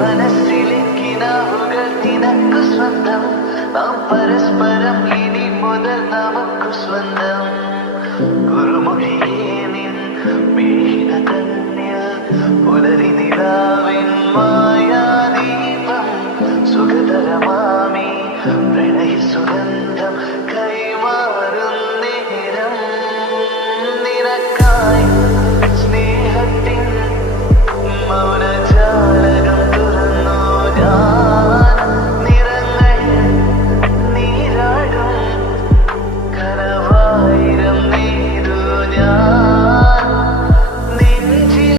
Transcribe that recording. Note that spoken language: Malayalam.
മനസ്സിലേക്ക് നാവുകൾ നിനക്കു സ്വന്തം, നാം പരസ്പരം ഇനി മുതൽ നമുക്കു സ്വന്തം. കുറുമൊഴിയേ